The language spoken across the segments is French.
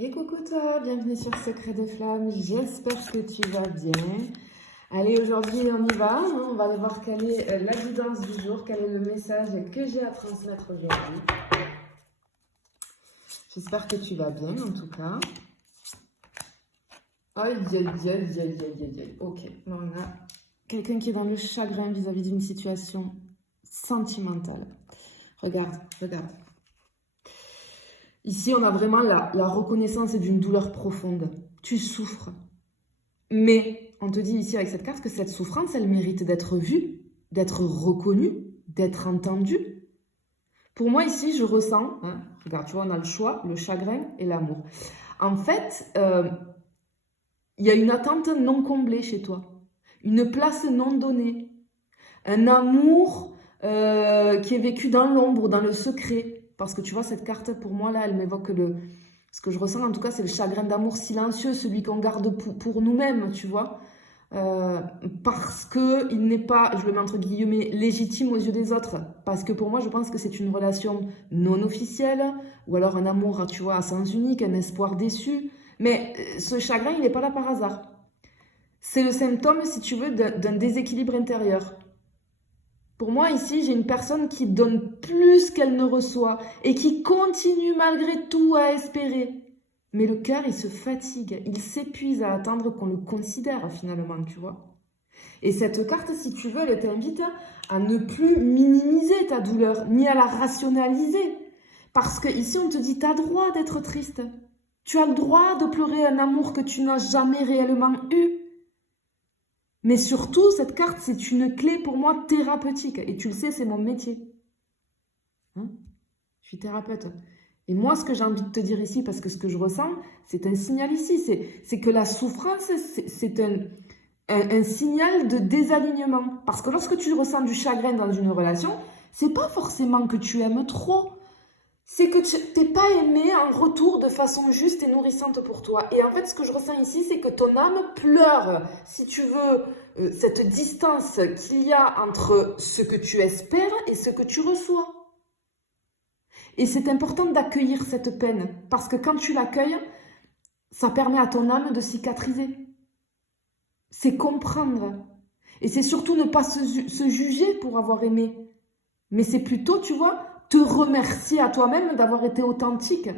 Et coucou toi, bienvenue sur Secret de Flamme, j'espère que tu vas bien. Allez, aujourd'hui on y va, on va aller voir quelle est la guidance du jour, quel est le message que j'ai à transmettre aujourd'hui. J'espère que tu vas bien en tout cas. Aïe, aïe, aïe, aïe, aïe, aïe, aïe. Ok, on a quelqu'un qui est dans le chagrin vis-à-vis d'une situation sentimentale. Regarde, regarde. Ici, on a vraiment la reconnaissance d'une douleur profonde. Tu souffres. Mais on te dit ici avec cette carte que cette souffrance, elle mérite d'être vue, d'être reconnue, d'être entendue. Pour moi, ici, je ressens, regarde, tu vois, on a le choix, le chagrin et l'amour. En fait, il y a une attente non comblée chez toi, une place non donnée, un amour qui est vécu dans l'ombre, dans le secret. Parce que tu vois, cette carte, pour moi, là, elle m'évoque ce que je ressens, en tout cas, c'est le chagrin d'amour silencieux, celui qu'on garde pour nous-mêmes, tu vois. Parce qu'il n'est pas, je le mets entre guillemets, légitime aux yeux des autres. Parce que pour moi, je pense que c'est une relation non officielle, ou alors un amour, tu vois, à sens unique, un espoir déçu. Mais ce chagrin, il n'est pas là par hasard. C'est le symptôme, si tu veux, d'un déséquilibre intérieur. Pour moi, ici, j'ai une personne qui donne plus qu'elle ne reçoit et qui continue malgré tout à espérer. Mais le cœur, il se fatigue, il s'épuise à attendre qu'on le considère finalement, tu vois. Et cette carte, si tu veux, elle t'invite à ne plus minimiser ta douleur, ni à la rationaliser. Parce que ici, on te dit, tu as le droit d'être triste. Tu as le droit de pleurer un amour que tu n'as jamais réellement eu. Mais surtout, cette carte, c'est une clé pour moi thérapeutique. Et tu le sais, c'est mon métier. Je suis thérapeute. Et moi, ce que j'ai envie de te dire ici, parce que ce que je ressens, c'est un signal ici. C'est que la souffrance, c'est un signal de désalignement. Parce que lorsque tu ressens du chagrin dans une relation, c'est pas forcément que tu aimes trop. C'est que tu n'es pas aimé en retour de façon juste et nourrissante pour toi. Et en fait, ce que je ressens ici, c'est que ton âme pleure, si tu veux, cette distance qu'il y a entre ce que tu espères et ce que tu reçois. Et c'est important d'accueillir cette peine, parce que quand tu l'accueilles, ça permet à ton âme de cicatriser. C'est comprendre. Et c'est surtout ne pas se juger pour avoir aimé. Mais c'est plutôt, tu vois, te remercier à toi-même d'avoir été authentique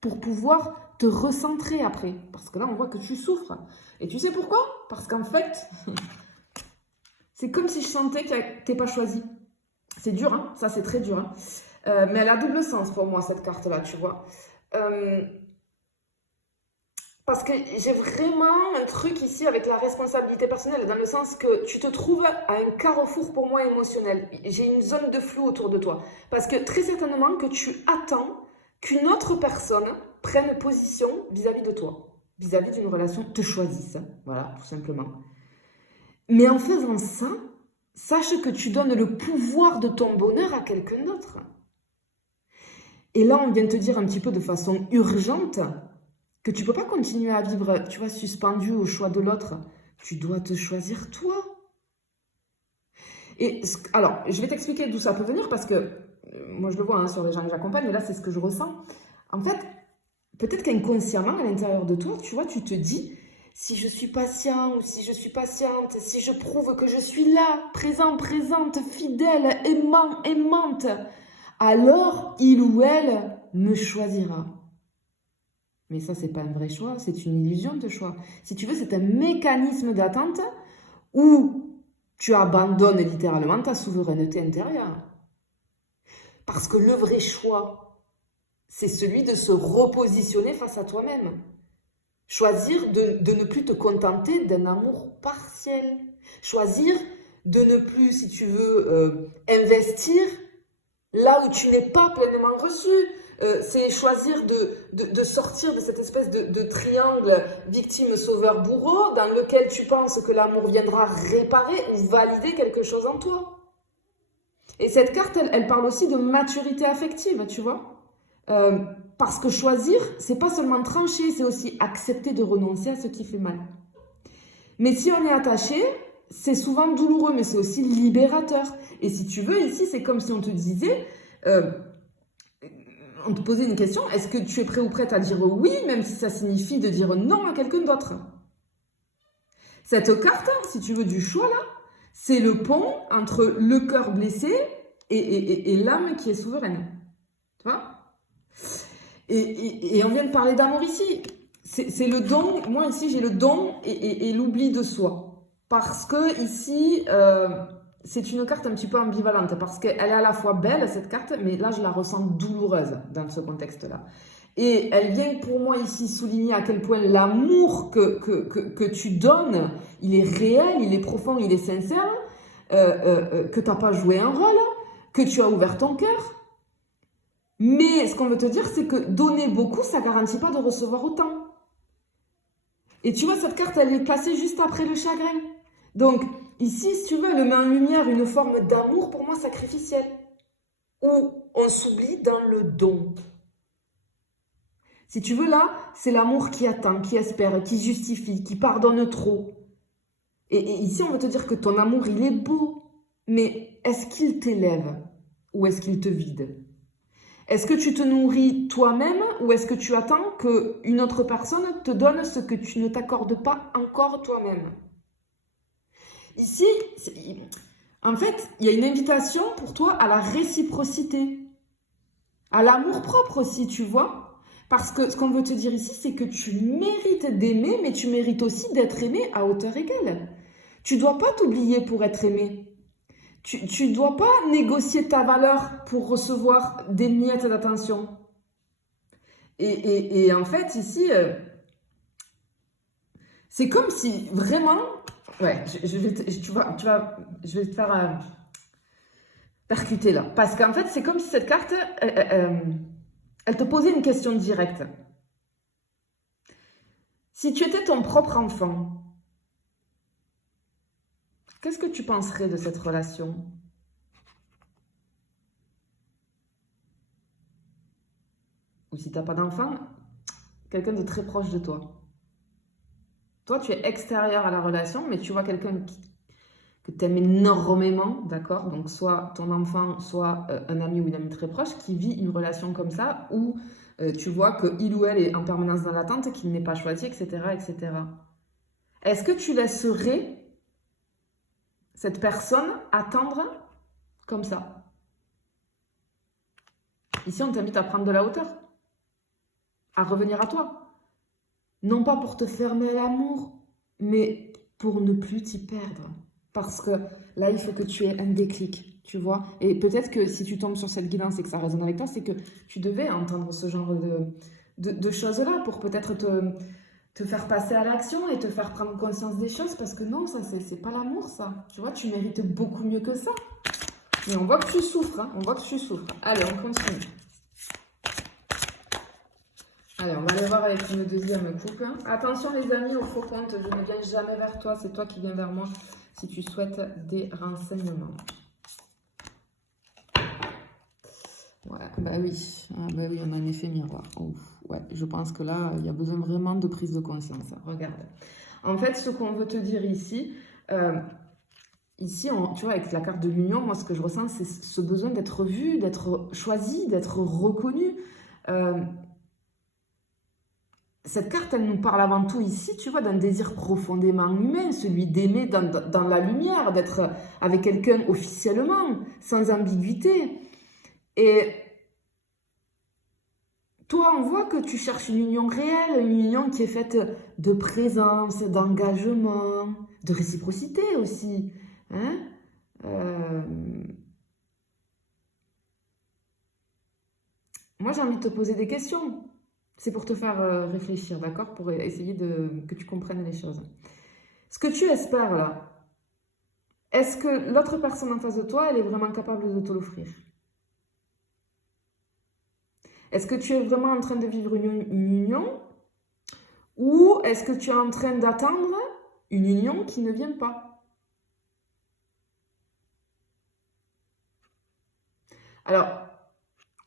pour pouvoir te recentrer après. Parce que là, on voit que tu souffres. Et tu sais pourquoi? Parce qu'en fait, c'est comme si je sentais que t'es pas choisi. C'est dur, hein? Ça c'est très dur. Hein? Mais elle a double sens pour moi, cette carte-là, tu vois. Parce que j'ai vraiment un truc ici avec la responsabilité personnelle, dans le sens que tu te trouves à un carrefour pour moi émotionnel. J'ai une zone de flou autour de toi. Parce que très certainement que tu attends qu'une autre personne prenne position vis-à-vis de toi, vis-à-vis d'une relation, te choisisse. Voilà, tout simplement. Mais en faisant ça, sache que tu donnes le pouvoir de ton bonheur à quelqu'un d'autre. Et là, on vient te dire un petit peu de façon urgente que tu ne peux pas continuer à vivre, tu vois, suspendu au choix de l'autre. Tu dois te choisir toi. Et alors, je vais t'expliquer d'où ça peut venir parce que moi, je le vois sur les gens que j'accompagne, et là, c'est ce que je ressens. En fait, peut-être qu'inconsciemment, à l'intérieur de toi, tu vois, tu te dis, si je suis patient ou si je suis patiente, si je prouve que je suis là, présente, fidèle, aimante, alors il ou elle me choisira. Mais ça, c'est pas un vrai choix, c'est une illusion de choix. Si tu veux, c'est un mécanisme d'attente où tu abandonnes littéralement ta souveraineté intérieure. Parce que le vrai choix, c'est celui de se repositionner face à toi-même. Choisir de ne plus te contenter d'un amour partiel. Choisir de ne plus, si tu veux, investir là où tu n'es pas pleinement reçu. C'est choisir de sortir de cette espèce de triangle victime-sauveur-bourreau dans lequel tu penses que l'amour viendra réparer ou valider quelque chose en toi. Et cette carte, elle parle aussi de maturité affective, tu vois. Parce que choisir, c'est pas seulement trancher, c'est aussi accepter de renoncer à ce qui fait mal. Mais si on est attaché, c'est souvent douloureux, mais c'est aussi libérateur. Et si tu veux, ici, c'est comme si on te disait... on te posait une question, est-ce que tu es prêt ou prête à dire oui, même si ça signifie de dire non à quelqu'un d'autre? Cette carte, si tu veux, du choix là, c'est le pont entre le cœur blessé et l'âme qui est souveraine. Tu vois? Et on vient de parler d'amour ici. C'est le don. Moi ici j'ai le don et l'oubli de soi. Parce que ici, c'est une carte un petit peu ambivalente. Parce qu'elle est à la fois belle cette carte, mais là je la ressens douloureuse dans ce contexte-là. Et elle vient pour moi ici souligner à quel point l'amour que tu donnes, il est réel, il est profond, il est sincère, que tu n'as pas joué un rôle, que tu as ouvert ton cœur. Mais ce qu'on veut te dire, c'est que donner beaucoup, ça ne garantit pas de recevoir autant. Et tu vois, cette carte, elle est placée juste après le chagrin. Donc, ici, si tu veux, elle met en lumière une forme d'amour, pour moi, sacrificiel. Où on s'oublie dans le don. Si tu veux, là, c'est l'amour qui attend, qui espère, qui justifie, qui pardonne trop. Et ici, on veut te dire que ton amour, il est beau. Mais est-ce qu'il t'élève ou est-ce qu'il te vide? Est-ce que tu te nourris toi-même ou est-ce que tu attends qu'une autre personne te donne ce que tu ne t'accordes pas encore toi-même? Ici, en fait, il y a une invitation pour toi à la réciprocité, à l'amour propre aussi, tu vois. Parce que ce qu'on veut te dire ici, c'est que tu mérites d'aimer, mais tu mérites aussi d'être aimé à hauteur égale. Tu ne dois pas t'oublier pour être aimé. Tu ne dois pas négocier ta valeur pour recevoir des miettes d'attention. Et en fait, ici, c'est comme si vraiment... Ouais, je vais te faire percuter là. Parce qu'en fait, c'est comme si cette carte, elle te posait une question directe. Si tu étais ton propre enfant, qu'est-ce que tu penserais de cette relation? Ou si tu n'as pas d'enfant, quelqu'un de très proche de toi. Toi, tu es extérieur à la relation, mais tu vois quelqu'un que tu aimes énormément, d'accord? Donc, soit ton enfant, soit un ami ou une amie très proche qui vit une relation comme ça, où tu vois qu'il ou elle est en permanence dans l'attente, qu'il n'est pas choisi, etc., etc. Est-ce que tu laisserais cette personne attendre comme ça? Ici, on t'invite à prendre de la hauteur, à revenir à toi. Non pas pour te fermer à l'amour, mais pour ne plus t'y perdre. Parce que là, il faut que tu aies un déclic, tu vois. Et peut-être que si tu tombes sur cette guidance et que ça résonne avec toi, c'est que tu devais entendre ce genre de choses-là pour peut-être te faire passer à l'action et te faire prendre conscience des choses. Parce que non, ça, c'est pas l'amour, ça. Tu vois, tu mérites beaucoup mieux que ça. Mais on voit que tu souffres, hein. On voit que tu souffres. Allez, on continue. Allez, on va aller voir avec une deuxième coupe. Attention les amis, au faux compte, je ne viens jamais vers toi, c'est toi qui viens vers moi si tu souhaites des renseignements. Ouais, bah oui, on a un effet miroir. Ouf, ouais, je pense que là, il y a besoin vraiment de prise de conscience. Regarde. En fait, ce qu'on veut te dire ici, tu vois, avec la carte de l'union, moi, ce que je ressens, c'est ce besoin d'être vu, d'être choisi, d'être reconnu. Cette carte, elle nous parle avant tout ici, tu vois, d'un désir profondément humain, celui d'aimer dans la lumière, d'être avec quelqu'un officiellement, sans ambiguïté. Et toi, on voit que tu cherches une union réelle, une union qui est faite de présence, d'engagement, de réciprocité aussi. Hein? Moi, j'ai envie de te poser des questions. C'est pour te faire réfléchir, d'accord? Pour essayer que tu comprennes les choses. Ce que tu espères là, est-ce que l'autre personne en face de toi, elle est vraiment capable de te l'offrir? Est-ce que tu es vraiment en train de vivre une union? Ou est-ce que tu es en train d'attendre une union qui ne vient pas? Alors,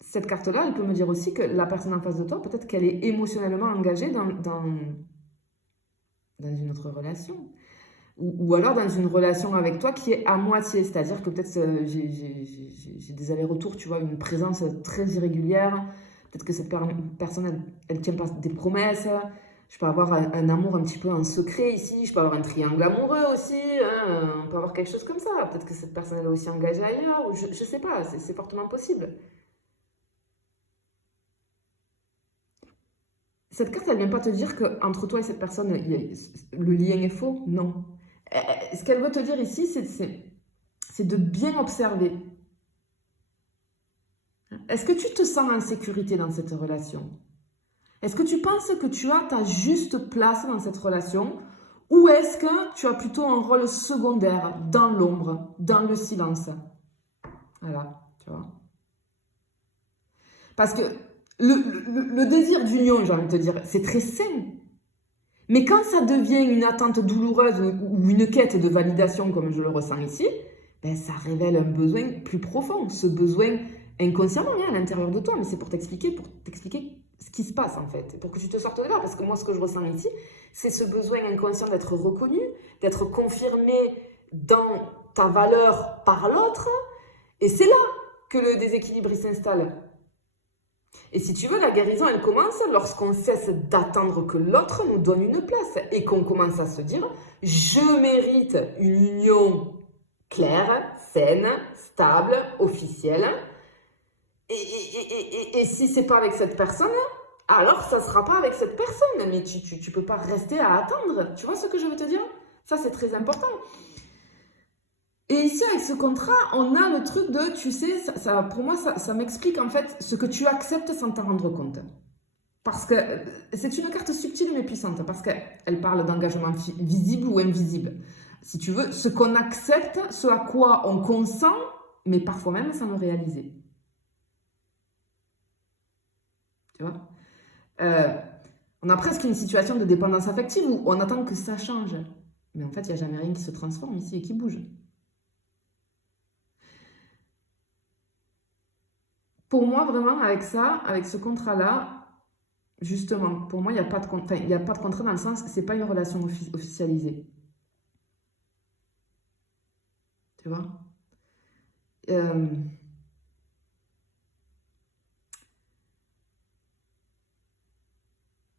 cette carte-là, elle peut me dire aussi que la personne en face de toi, peut-être qu'elle est émotionnellement engagée dans une autre relation. Ou alors dans une relation avec toi qui est à moitié. C'est-à-dire que peut-être j'ai des allers-retours, tu vois, une présence très irrégulière. Peut-être que cette personne, elle tient pas des promesses. Je peux avoir un amour un petit peu en secret ici. Je peux avoir un triangle amoureux aussi. Hein. On peut avoir quelque chose comme ça. Peut-être que cette personne elle est aussi engagée ailleurs. Je ne sais pas. C'est fortement possible. Cette carte, elle ne vient pas te dire qu'entre toi et cette personne, le lien est faux. Non. Ce qu'elle veut te dire ici, c'est de bien observer. Est-ce que tu te sens en sécurité dans cette relation? Est-ce que tu penses que tu as ta juste place dans cette relation? Ou est-ce que tu as plutôt un rôle secondaire, dans l'ombre, dans le silence? Voilà, tu vois. Parce que le désir d'union, j'ai envie de te dire, c'est très sain. Mais quand ça devient une attente douloureuse ou une quête de validation, comme je le ressens ici, ben ça révèle un besoin plus profond. Ce besoin inconsciemment à l'intérieur de toi, mais c'est pour t'expliquer ce qui se passe en fait, pour que tu te sortes de là. Parce que moi, ce que je ressens ici, c'est ce besoin inconscient d'être reconnu, d'être confirmé dans ta valeur par l'autre. Et c'est là que le déséquilibre s'installe. Et si tu veux, la guérison, elle commence lorsqu'on cesse d'attendre que l'autre nous donne une place et qu'on commence à se dire « Je mérite une union claire, saine, stable, officielle. Et si c'est pas avec cette personne, alors ça sera pas avec cette personne. Mais tu peux pas rester à attendre. Tu vois ce que je veux te dire? Ça, c'est très important. Et ici, avec ce contrat, on a le truc de, tu sais, pour moi, ça m'explique en fait ce que tu acceptes sans t'en rendre compte. Parce que c'est une carte subtile mais puissante, parce qu'elle parle d'engagement visible ou invisible. Si tu veux, ce qu'on accepte, ce à quoi on consent, mais parfois même sans le réaliser. Tu vois? On a presque une situation de dépendance affective où on attend que ça change. Mais en fait, il n'y a jamais rien qui se transforme ici et qui bouge. Pour moi, vraiment, avec ça, avec ce contrat-là, justement, pour moi, il n'y a pas de contrat. Il n'y a pas de contrat dans le sens, c'est pas une relation officialisée. Tu vois?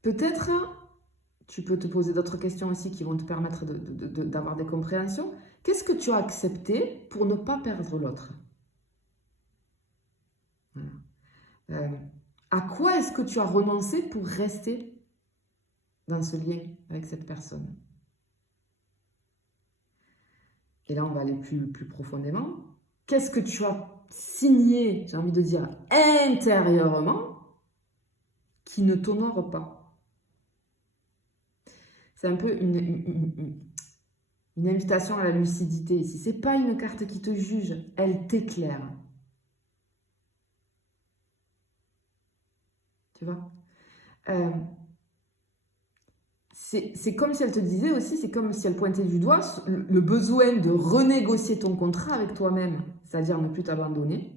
Peut-être, tu peux te poser d'autres questions aussi qui vont te permettre d'avoir des compréhensions. Qu'est-ce que tu as accepté pour ne pas perdre l'autre? À quoi est-ce que tu as renoncé pour rester dans ce lien avec cette personne? Et là, on va aller plus profondément. Qu'est-ce que tu as signé, j'ai envie de dire, intérieurement, qui ne t'honore pas? C'est un peu une invitation à la lucidité ici. C'est pas une carte qui te juge, elle t'éclaire. Tu vois? C'est comme si elle te disait aussi, c'est comme si elle pointait du doigt le besoin de renégocier ton contrat avec toi-même, c'est-à-dire ne plus t'abandonner,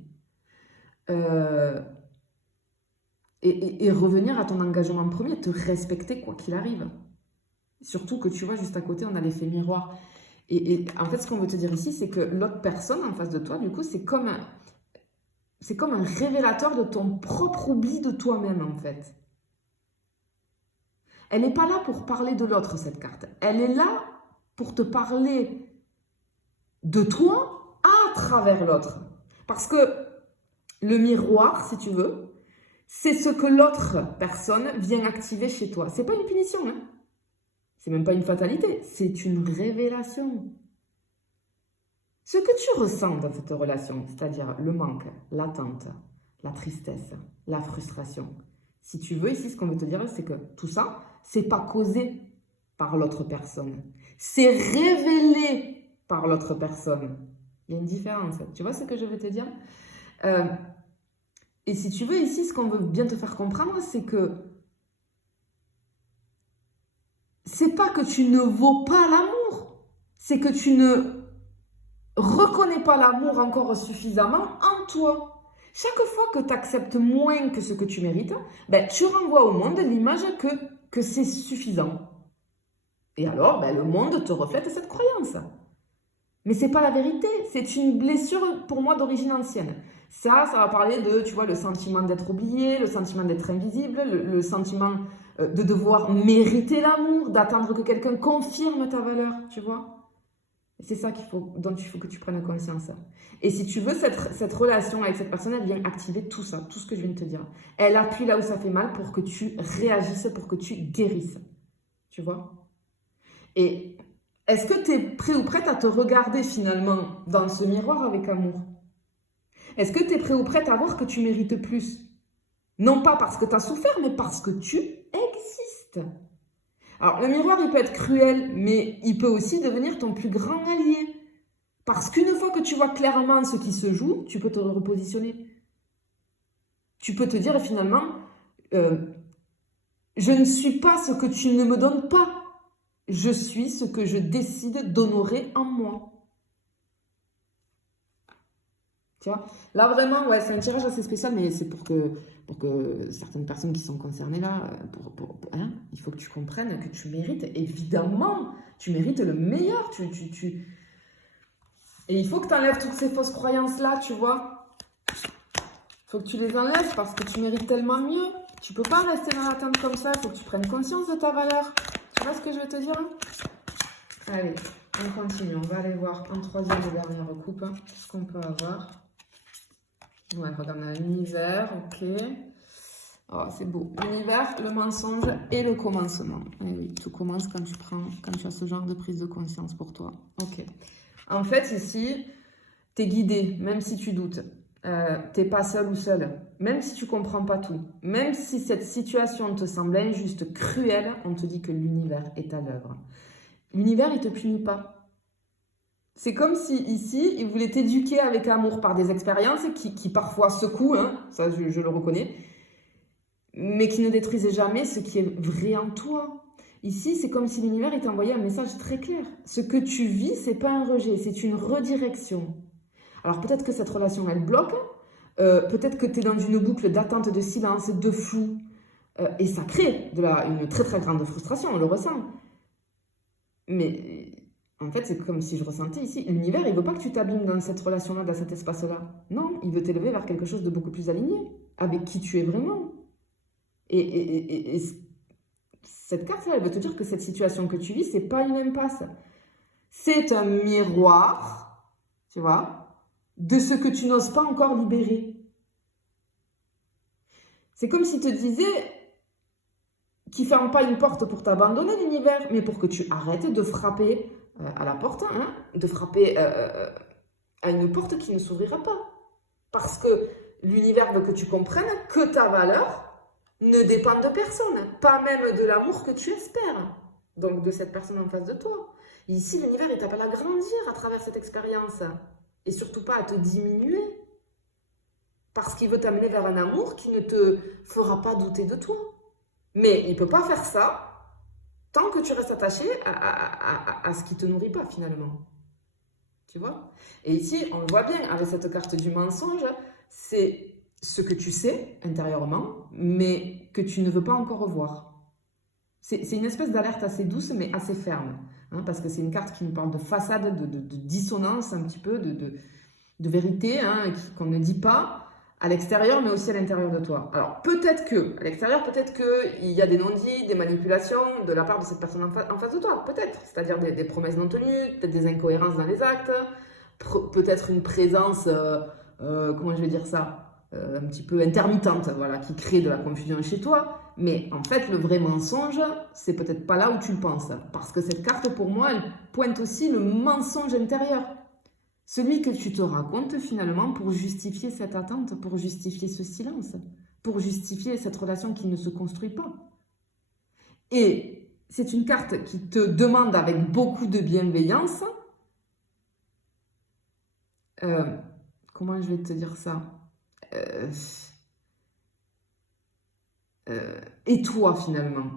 et revenir à ton engagement premier, te respecter quoi qu'il arrive. Surtout que tu vois, juste à côté, on a l'effet miroir. Et en fait, ce qu'on veut te dire ici, c'est que l'autre personne en face de toi, du coup, c'est comme un révélateur de ton propre oubli de toi-même, en fait. Elle n'est pas là pour parler de l'autre, cette carte. Elle est là pour te parler de toi à travers l'autre. Parce que le miroir, si tu veux, c'est ce que l'autre personne vient activer chez toi. C'est pas une punition, hein. C'est même pas une fatalité, c'est une révélation. Ce que tu ressens dans cette relation, c'est-à-dire le manque, l'attente, la tristesse, la frustration. Si tu veux, ici, ce qu'on veut te dire, c'est que tout ça, c'est pas causé par l'autre personne. C'est révélé par l'autre personne. Il y a une différence. Tu vois ce que je veux te dire? Et si tu veux, ici, ce qu'on veut bien te faire comprendre, c'est que c'est pas que tu ne vaux pas l'amour, c'est que tu ne reconnais pas l'amour encore suffisamment en toi. Chaque fois que tu acceptes moins que ce que tu mérites, ben, tu renvoies au monde l'image que c'est suffisant. Et alors, ben, le monde te reflète cette croyance. Mais ce n'est pas la vérité, c'est une blessure pour moi d'origine ancienne. Ça va parler de, tu vois, le sentiment d'être oublié, le sentiment d'être invisible, le sentiment de devoir mériter l'amour, d'attendre que quelqu'un confirme ta valeur, tu vois. C'est ça dont il faut que tu prennes conscience. Et si tu veux, cette relation avec cette personne, elle vient activer tout ça, tout ce que je viens de te dire. Elle appuie là où ça fait mal pour que tu réagisses, pour que tu guérisses. Tu vois? Et est-ce que tu es prêt ou prête à te regarder finalement dans ce miroir avec amour? Est-ce que tu es prêt ou prête à voir que tu mérites plus? Non pas parce que tu as souffert, mais parce que tu existes. Alors, le miroir, il peut être cruel, mais il peut aussi devenir ton plus grand allié. Parce qu'une fois que tu vois clairement ce qui se joue, tu peux te repositionner. Tu peux te dire finalement, je ne suis pas ce que tu ne me donnes pas. Je suis ce que je décide d'honorer en moi. Tu vois, là vraiment, ouais, c'est un tirage assez spécial, mais c'est pour que certaines personnes qui sont concernées là, hein, il faut que tu comprennes que tu mérites, évidemment, tu mérites le meilleur. Et il faut que tu enlèves toutes ces fausses croyances-là, tu vois. Il faut que tu les enlèves parce que tu mérites tellement mieux. Tu peux pas rester dans l'attente comme ça, il faut que tu prennes conscience de ta valeur. Tu vois ce que je veux te dire? Allez, on continue, on va aller voir en troisième et dernière coupe, ce qu'on peut avoir. Ouais, regarde, on a l'univers, ok. Oh, c'est beau. L'univers, le mensonge et le commencement. Et oui, tout commence quand tu as ce genre de prise de conscience pour toi. Ok. En fait, ici, tu es guidé, même si tu doutes. T'es pas seul ou seule. Même si tu comprends pas tout. Même si cette situation te semble injuste, cruelle, on te dit que l'univers est à l'œuvre. L'univers, il te punit pas. C'est comme si ici, il voulait t'éduquer avec amour par des expériences qui parfois secouent, hein, ça je le reconnais, mais qui ne détruisent jamais ce qui est vrai en toi. Ici, c'est comme si l'univers t'envoyait un message très clair. Ce que tu vis, c'est pas un rejet, c'est une redirection. Alors peut-être que cette relation, elle bloque, peut-être que tu es dans une boucle d'attente, de silence, de flou, et ça crée une très très grande frustration, on le ressent. Mais en fait, c'est comme si je ressentais ici, l'univers, il veut pas que tu t'abîmes dans cette relation-là, dans cet espace-là. Non, il veut t'élever vers quelque chose de beaucoup plus aligné, avec qui tu es vraiment. Et cette carte-là, elle veut te dire que cette situation que tu vis, c'est pas une impasse. C'est un miroir, tu vois, de ce que tu n'oses pas encore libérer. C'est comme s'il te disait qu'il ne ferme pas une porte pour t'abandonner, l'univers, mais pour que tu arrêtes de frapper à la porte, hein, de frapper à une porte qui ne s'ouvrira pas. Parce que l'univers veut que tu comprennes que ta valeur ne dépend de personne, pas même de l'amour que tu espères, donc de cette personne en face de toi. Et ici, l'univers, il t'appelle à grandir à travers cette expérience, et surtout pas à te diminuer, parce qu'il veut t'amener vers un amour qui ne te fera pas douter de toi. Mais il ne peut pas faire ça tant que tu restes attaché à ce qui ne te nourrit pas finalement. Tu vois? Et ici, on le voit bien, avec cette carte du mensonge, c'est ce que tu sais intérieurement, mais que tu ne veux pas encore voir. C'est une espèce d'alerte assez douce, mais assez ferme. Hein, parce que c'est une carte qui nous parle de façade, de dissonance un petit peu, de vérité, hein, qu'on ne dit pas à l'extérieur, mais aussi à l'intérieur de toi. Alors, peut-être que, à l'extérieur, peut-être qu'il y a des non-dits, des manipulations de la part de cette personne en face de toi, peut-être. C'est-à-dire des promesses non tenues, peut-être des incohérences dans les actes, peut-être une présence, comment je vais dire ça, un petit peu intermittente, voilà, qui crée de la confusion chez toi. Mais en fait, le vrai mensonge, c'est peut-être pas là où tu le penses. Parce que cette carte, pour moi, elle pointe aussi le mensonge intérieur. Celui que tu te racontes finalement pour justifier cette attente, pour justifier ce silence, pour justifier cette relation qui ne se construit pas. Et c'est une carte qui te demande avec beaucoup de bienveillance, comment je vais te dire ça, et toi finalement,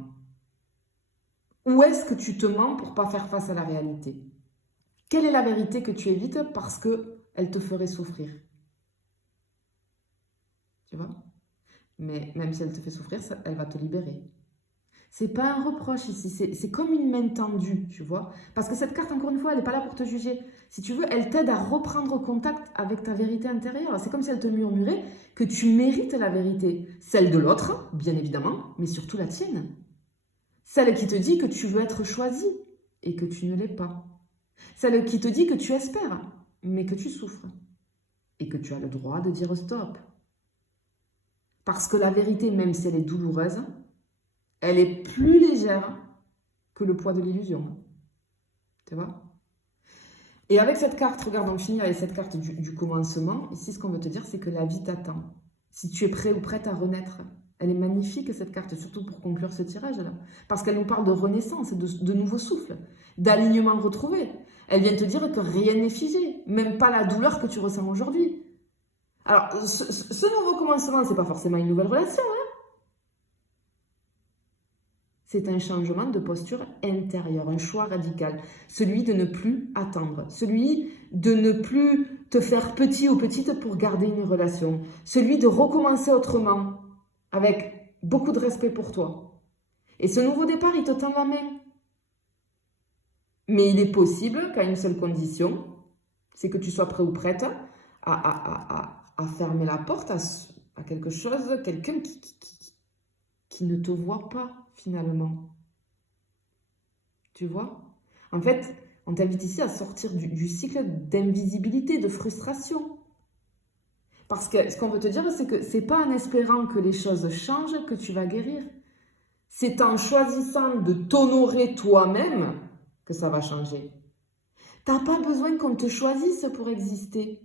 où est-ce que tu te mens pour pas faire face à la réalité? Quelle est la vérité que tu évites parce qu'elle te ferait souffrir? Tu vois? Mais même si elle te fait souffrir, elle va te libérer. C'est pas un reproche ici, c'est comme une main tendue, tu vois? Parce que cette carte, encore une fois, elle n'est pas là pour te juger. Si tu veux, elle t'aide à reprendre contact avec ta vérité intérieure. C'est comme si elle te murmurait que tu mérites la vérité. Celle de l'autre, bien évidemment, mais surtout la tienne. Celle qui te dit que tu veux être choisi et que tu ne l'es pas. Celle qui te dit que tu espères, mais que tu souffres. Et que tu as le droit de dire stop. Parce que la vérité, même si elle est douloureuse, elle est plus légère que le poids de l'illusion. Tu vois? Et avec cette carte, regarde, on finit avec cette carte du commencement. Ici, ce qu'on veut te dire, c'est que la vie t'attend. Si tu es prêt ou prête à renaître, elle est magnifique, cette carte, surtout pour conclure ce tirage-là. Parce qu'elle nous parle de renaissance, de nouveau souffle, d'alignement retrouvé. Elle vient te dire que rien n'est figé, même pas la douleur que tu ressens aujourd'hui. Alors, ce nouveau commencement, c'est pas forcément une nouvelle relation, hein. C'est un changement de posture intérieure, un choix radical. Celui de ne plus attendre, celui de ne plus te faire petit ou petite pour garder une relation, celui de recommencer autrement, avec beaucoup de respect pour toi. Et ce nouveau départ, il te tend la main. Mais il est possible qu'à une seule condition, c'est que tu sois prêt ou prête à fermer la porte à quelque chose, quelqu'un qui ne te voit pas finalement. Tu vois? En fait, on t'invite ici à sortir du cycle d'invisibilité, de frustration. Parce que ce qu'on veut te dire, c'est que c'est pas en espérant que les choses changent que tu vas guérir. C'est en choisissant de t'honorer toi-même que ça va changer. Tu n'as pas besoin qu'on te choisisse pour exister.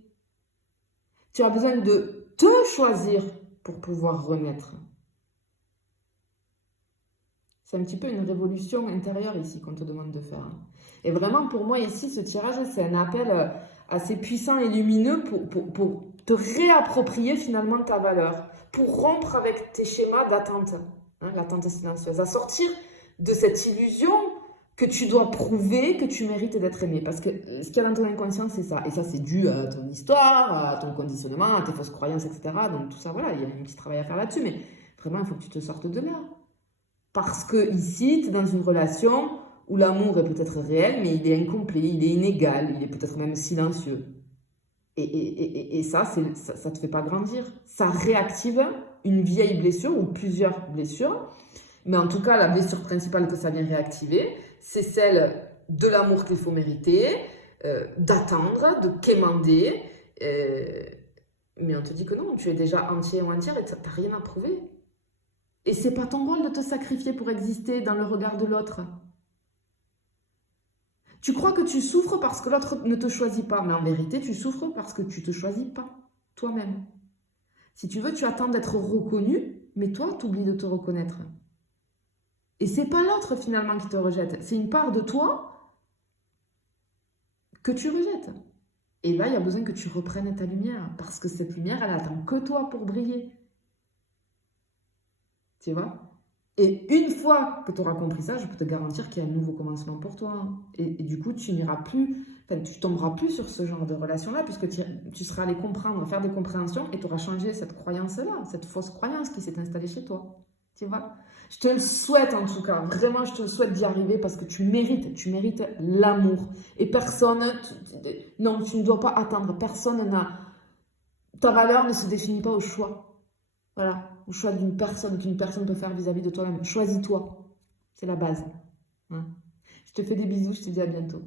Tu as besoin de te choisir pour pouvoir renaître. C'est un petit peu une révolution intérieure ici qu'on te demande de faire. Et vraiment, pour moi, ici, ce tirage, c'est un appel assez puissant et lumineux pour te réapproprier finalement ta valeur, pour rompre avec tes schémas d'attente, hein, l'attente silencieuse, à sortir de cette illusion que tu dois prouver que tu mérites d'être aimé. Parce que ce qu'il y a dans ton inconscient, c'est ça. Et ça, c'est dû à ton histoire, à ton conditionnement, à tes fausses croyances, etc. Donc tout ça, voilà, il y a un petit travail à faire là-dessus. Mais vraiment, il faut que tu te sortes de là. Parce que ici, tu es dans une relation où l'amour est peut-être réel, mais il est incomplet, il est inégal, il est peut-être même silencieux. Et ça ne te fait pas grandir. Ça réactive une vieille blessure ou plusieurs blessures. Mais en tout cas, la blessure principale que ça vient réactiver, c'est celle de l'amour qu'il faut mériter, d'attendre, de quémander. Mais on te dit que non, tu es déjà entier ou entière et tu n'as rien à prouver. Et c'est pas ton rôle de te sacrifier pour exister dans le regard de l'autre. Tu crois que tu souffres parce que l'autre ne te choisit pas, mais en vérité, tu souffres parce que tu ne te choisis pas, toi-même. Si tu veux, tu attends d'être reconnu, mais toi, tu oublies de te reconnaître. Et c'est pas l'autre finalement qui te rejette, c'est une part de toi que tu rejettes. Et là, il y a besoin que tu reprennes ta lumière, parce que cette lumière, elle attend que toi pour briller. Tu vois? Et une fois que tu auras compris ça, je peux te garantir qu'il y a un nouveau commencement pour toi. Et du coup, tu n'iras plus, tu tomberas plus sur ce genre de relation-là, puisque tu seras allé comprendre, faire des compréhensions, et tu auras changé cette croyance-là, cette fausse croyance qui s'est installée chez toi. Tu vois? Je te le souhaite en tout cas, vraiment je te le souhaite d'y arriver parce que tu mérites l'amour. Et personne, non, tu ne dois pas attendre, personne n'a, ta valeur ne se définit pas au choix. Voilà, au choix d'une personne qu'une personne peut faire vis-à-vis de toi-même. Choisis-toi, c'est la base. Hein. Je te fais des bisous, je te dis à bientôt.